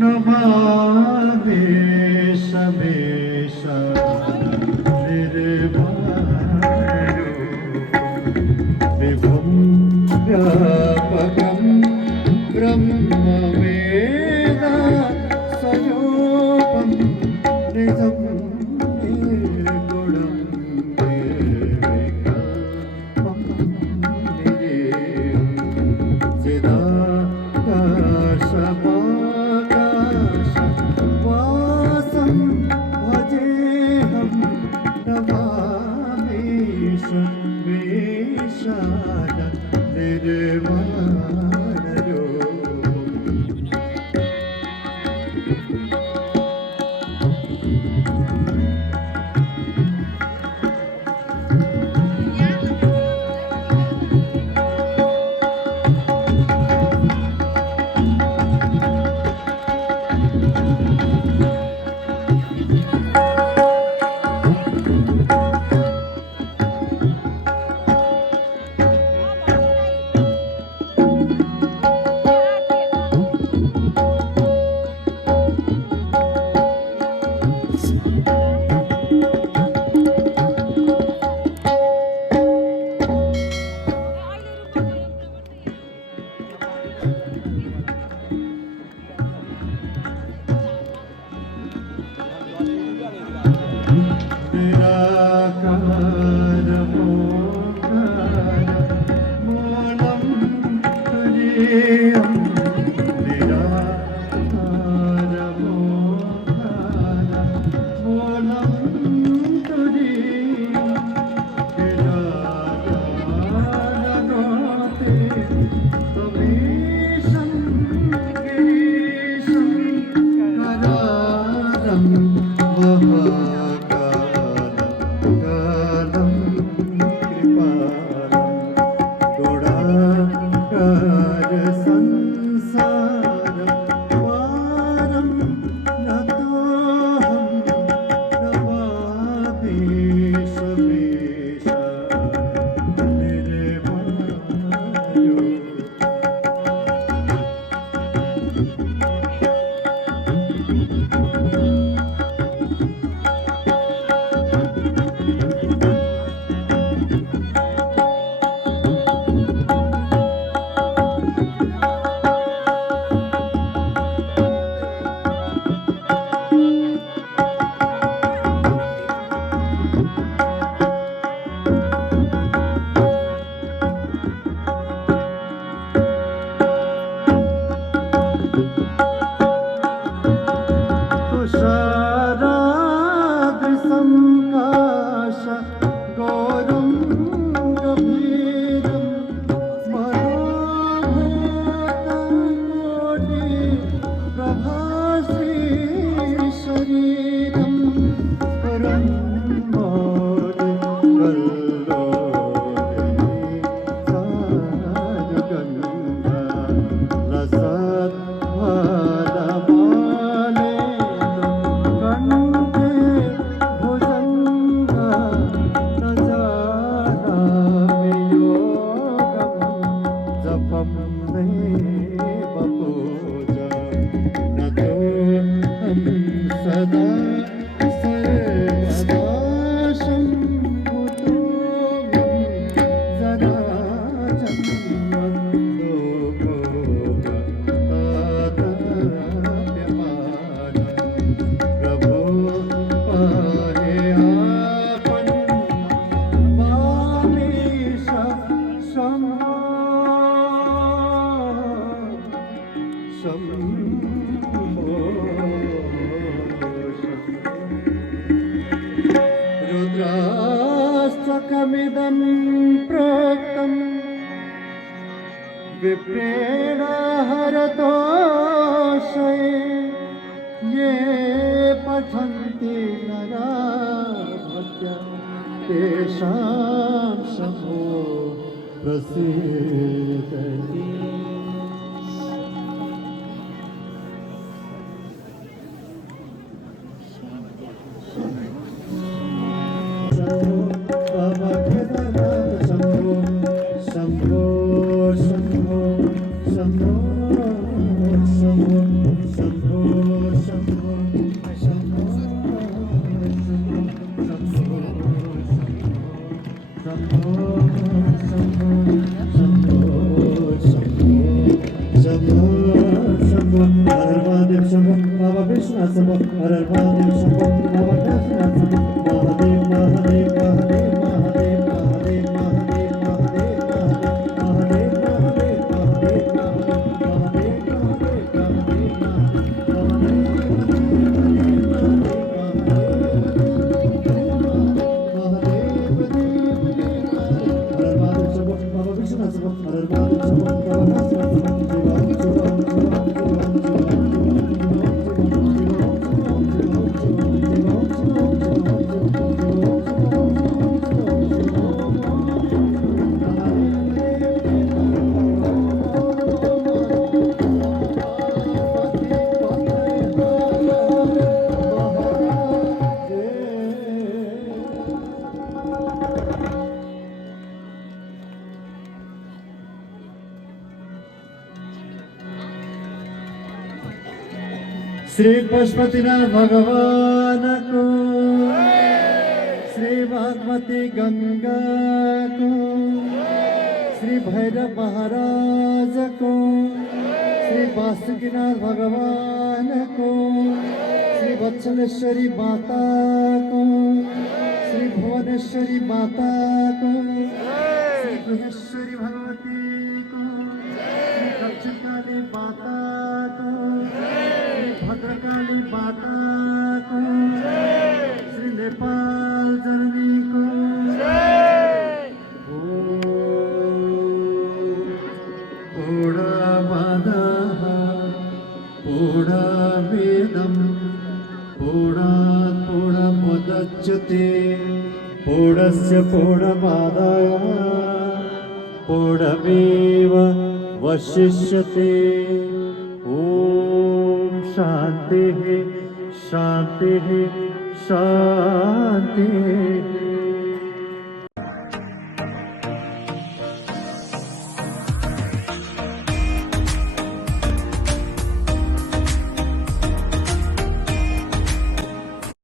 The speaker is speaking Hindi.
नमामि समेश निर्वाणो विभुं व्यापकं ब्रह्मवेद स्वरूपं निजं निर्गुणं निर्विकल्पं निरीहं चिदाकाशमाकाशवासं भजेऽहं नमामि सर्वेशान रुद्रास्त्रकमिदं प्रोक्तं विप्रेण हरतोषये ये पठन्ति नरा भक्त्या तेषां शम्भो प्रसीदति। शम्भो शम्भो शम्भो शम्भो श्री पशुपतिनाथ भगवान को, श्री भागवती गंगा को, श्री भैरव महाराज को, श्री बासुकीनाथ भगवान को, श्री वत्सलेश्वरी माता को, श्री भुवनेश्वरी माता को, श्री गुहेश्वरी भगवती को, श्री दक्षिणकाली माता को, श्री भद्रकाली माता को, श्री नेपाल जननी को। पूर्णमदः पूर्णमिदं पूर्णात् पूर्णमुदच्यते पूर्णस्य पूर्णमादाय पूर्णमेव वशिष्यते। ॐ शान्तिः शान्तिः शान्तिः।